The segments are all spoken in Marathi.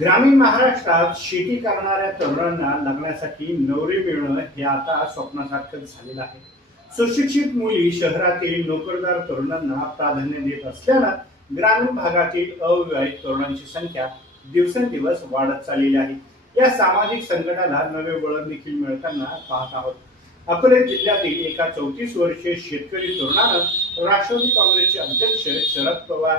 ग्रामीण महाराष्ट्रात शेती करणाऱ्या तरुणांना लग्नासाठी नवरी मिळणं हे आता स्वप्नासारखं झालेलं आहे. सुशिक्षित मुली शहरातील नोकरदार तरुणांना प्राधान्य देत असल्यानं ग्रामीण भागातील अविवाहित तरुणांची संख्या दिवसेंदिवस वाढत चाललेली आहे. या सामाजिक संकटाला नवे वळण देखील मिळताना पाहत आहोत. अकोले जिल्ह्यातील एका चौतीस वर्षीय शेतकरी तरुणानं राष्ट्रवादी काँग्रेसचे अध्यक्ष शरद पवार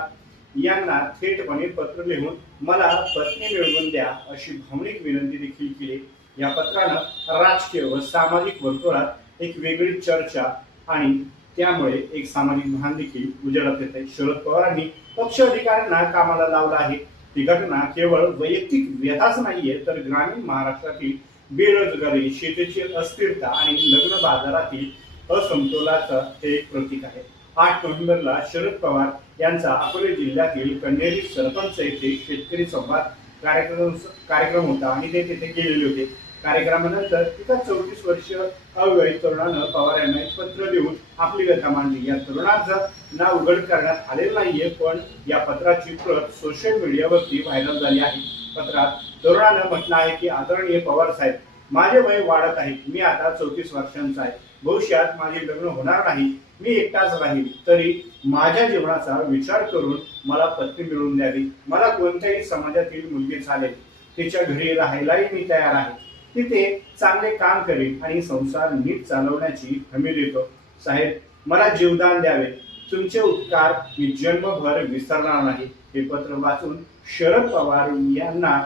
यांना थेटपणे पत्र लिहून मला पत्नी मिळवून द्या अशी भावनिक विनंती देखील केली. या पत्रानं राजकीय व सामाजिक वर्तुळात एक वेगळी चर्चा आणि त्यामुळे एक सामाजिक भान देखील उजेडात येते शरद पवारांनी पक्ष अधिकाऱ्यांना कामाला लावला आहे. ती घटना केवळ वैयक्तिक व्यथाच नाहीये तर ग्रामीण महाराष्ट्रातील बेरोजगारी शेतीची अस्थिरता आणि लग्न बाजारातील असमतोलाचं हे एक प्रतीक आहे. आठ नोव्हेंबरला शरद पवार यांचा अकोले जिल्ह्यातील कन्हेरी सरपंच येथे शेतकरी संवाद कार्यक्रम कार्यक्रम होता आणि ते तिथे गेलेले होते. कार्यक्रमानंतर एका चौतीस वर्ष अविवाहित तरुणानं पवार यांना एक पत्र लिहून आपली व्यथा मांडली. या तरुणाचं नाव उघड करण्यात आलेलं नाहीये पण या पत्राची प्रत सोशल मीडियावरती व्हायरल झाली आहे. पत्रात तरुणानं म्हटलं आहे की आदरणीय पवार साहेब माझे वय वाढत आहे. मी आता चौतीस वर्षांचा आहे. भविष्यात माझे लग्न होणार नाही. मी एकटाच राहील तरी माझ्या जीवनाचा विचार करून मला पत्नी मिळवून द्यावी. मला कोणत्याही समाजातील मुलगी चालेल. तिच्या घरी राहायलाही मी तयार आहे. तिथे चांगले काम करेन आणि संसार नीट चालवण्याची हमी देतो. साहेब मला जीवदान द्यावे. तुमचे उपकार मी जन्मभर विसरणार नाही. हे पत्र वाचून शरद पवार यांना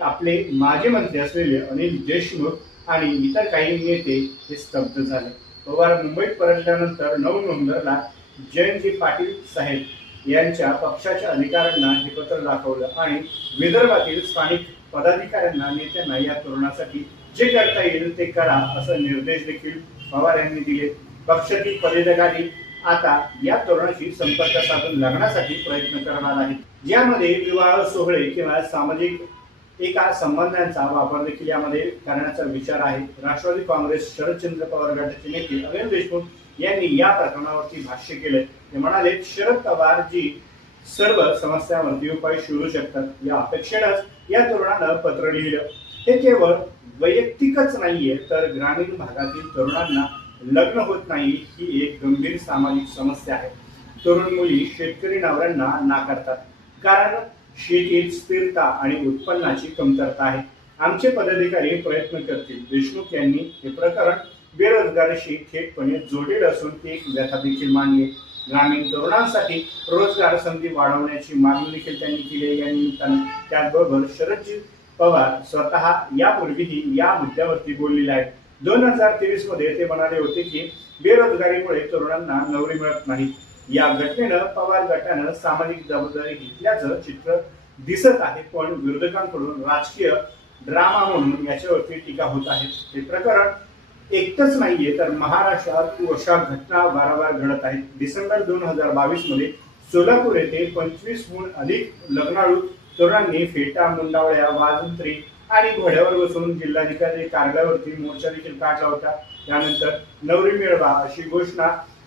आपले माजी मंत्री असलेले अनिल देशमुख आणि इतर काही नेते हे स्तब्ध झाले. पवार मुंबईत परतल्यानंतर नऊ नोव्हेंबरला जयंती पाटील साहेब यांच्या पक्षाच्या अधिकाऱ्यांना हे पत्र दाखवलं आणि विदर्भातील स्थानिक पदाधिकाऱ्यांना नेत्यांना या तरुणासाठी जे करता येईल ते करा असं निर्देश देखील पवार यांनी दिले. पक्षातील पदाधिकारी आता या तरुणाशी संपर्क साधून लग्नासाठी प्रयत्न करणार आहेत. यामध्ये विवाह सोहळे किंवा सामाजिक एका संबंधांचा वापर देखील यामध्ये करण्याचा विचार आहे. राष्ट्रवादी काँग्रेस शरदचंद्र पवार गटाचे नेते अनिल देशमुख यांनी या प्रकरणावरती भाष्य केले ते म्हणाले शरद पवार जी सर्व समस्यांवरती उपाय शोधू शकतात. या अपेक्षेनंच या तरुणानं पत्र लिहिलं. हे केवळ वैयक्तिकच नाहीये तर ग्रामीण भागातील तरुणांना लग्न होत नाही ही एक गंभीर सामाजिक समस्या आहे. तरुण मुली शेतकरी नवऱ्यांना नाकारतात. कारण शेतीत स्थिरता आणि उत्पन्नाची कमतरता आहे. आमचे पदाधिकारी प्रयत्न करतील. देशमुख यांनी हे प्रकरण बेरोजगारीशी थेटपणे जोडेल असून ती एक व्यथा देखील मांडली ग्रामीण तरुणांसाठी रोजगार संधी वाढवण्याची मागणी देखील त्यांनी केली. या निमित्ताने त्याचबरोबर शरदजी पवार स्वतः यापूर्वीही या मुद्द्यावरती बोललेले आहेत. दोन हजार तेवीसमध्ये ते म्हणाले होते की बेरोजगारीमुळे तरुणांना नोकरी मिळत नाही. या घटनेनं पवार गटानं सामाजिक जबाबदारी घेतल्याचं चित्र दिसत आहे. पण विरोधकांकडून राजकीय ड्रामा म्हणून याच्यावरती टीका होत आहे. हे प्रकरण एकटंच नाहीये तर महाराष्ट्रात अशा घटना वारंवार घडत आहेत. डिसेंबर दोन हजार बावीसमध्ये सोलापूर येथे पंचवीसहून अधिक लग्नाळू तरुणांनी फेटा मुंडावळ्या वाजंत्री आणि घोड्यावर बसून जिल्हाधिकारी कार्यालयावरती मोर्चा देखील काढला होता. त्यानंतर नवरी मिळवा अशी घोषणा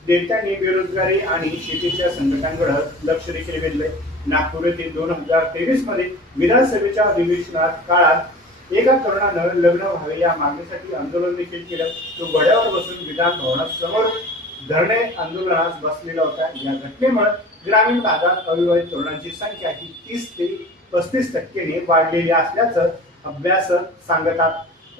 नेत्यांनी बेरोजगारी आणि शेतीच्या संकटांकडे लक्ष देखील वेधले. नागपूर येथे दोन हजार तेवीसमध्ये विधानसभेच्या अधिवेशनात काळात एका तरुणानं लग्न व्हावे या मागणीसाठी आंदोलन देखील केलं. तो घोड्यावर बसून विधान भवनासमोर धरणे आंदोलनास बसलेला होता. या घटनेमुळे ग्रामीण भागात अविवाहित तरुणांची संख्या ही तीस ते पस्तीस टक्क्याने वाढलेली असल्याचं अभ्यास सांगतात.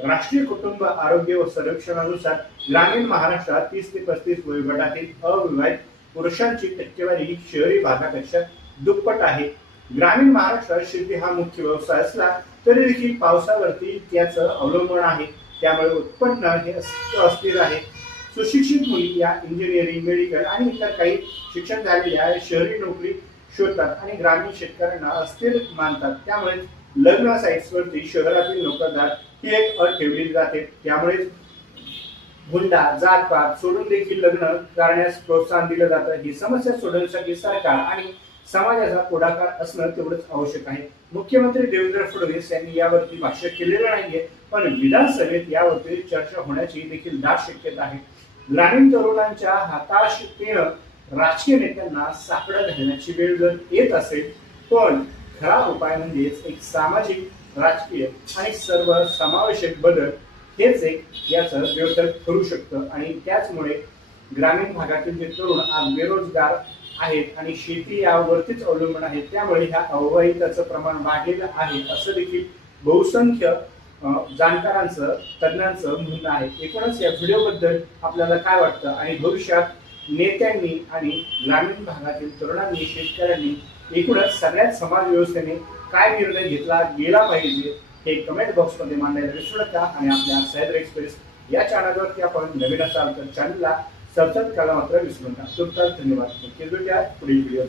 राष्ट्रीय कुटुंब आरोग्य व सर्वेक्षणानुसार ग्रामीण महाराष्ट्रात तीस ते पस्तीस वयोगटातील अविवाहित पुरुषांची टक्केवारी ही शहरी भागापेक्षा दुप्पट आहे. ग्रामीण महाराष्ट्रात शेती हा मुख्य व्यवसाय असला तरी देखील पावसावरती त्याचं अवलंबन आहे. त्यामुळे उत्पन्न हे अस्थिर आहे. सुशिक्षित मुली या इंजिनिअरिंग मेडिकल आणि इतर काही शिक्षण झालेल्या शहरी नोकरी शोधतात आणि ग्रामीण शेतकऱ्यांना अस्थिर मानतात. त्यामुळे लग्न साईट्सवरती शहरातील नोकरदार ही एक अट ठेवली जाते. त्यामुळे हुंडा जातपात सोडून देखील लग्न करण्यास प्रोत्साहन दिलं जातं. ही समस्या सोडवण्यासाठी सरकार आणि समाजाचा पुढाकार असणं तेवढंच आवश्यक आहे. मुख्यमंत्री देवेंद्र फडणवीस यांनी यावरती भाष्य केलेलं नाहीये पण विधानसभेत यावरती चर्चा होण्याची देखील दाट शक्यता आहे. ग्रामीण तरुणांच्या हताशतेनं राजकीय नेत्यांना साकडं घालण्याची वेळ जर येत असेल पण खरा उपाय म्हणजेच एक सामाजिक राजकीय आणि सर्व समावेशक बदल हेच एक याचं द्योतक ठरू शकतं. आणि त्याचमुळे ग्रामीण भागातील जे तरुण आज बेरोजगार आहेत आणि शेती यावरतीच अवलंबून आहे त्यामुळे ह्या अवैधताचं प्रमाण वाढलेलं आहे असं देखील बहुसंख्य जाणकारांचं तज्ज्ञांचं म्हणणं आहे. एकूणच या व्हिडिओबद्दल आपल्याला काय वाटतं? आणि भविष्यात नेत्यांनी आणि ग्रामीण भागातील तरुणांनी शेतकऱ्यांनी एकूणच सगळ्याच समाज व्यवस्थेने काय निर्णय घेतला गेला पाहिजे हे कमेंट बॉक्समध्ये मांडायला विसरू नका. आणि आपल्या सायबर एक्सप्रेस या चॅनलवरती आपण नवीन असाल तर चॅनलला सबस्क्राईब करायला मात्र विसरू नका. तुर्तास धन्यवाद. नक्कीच भेटूया पुढील व्हिडिओ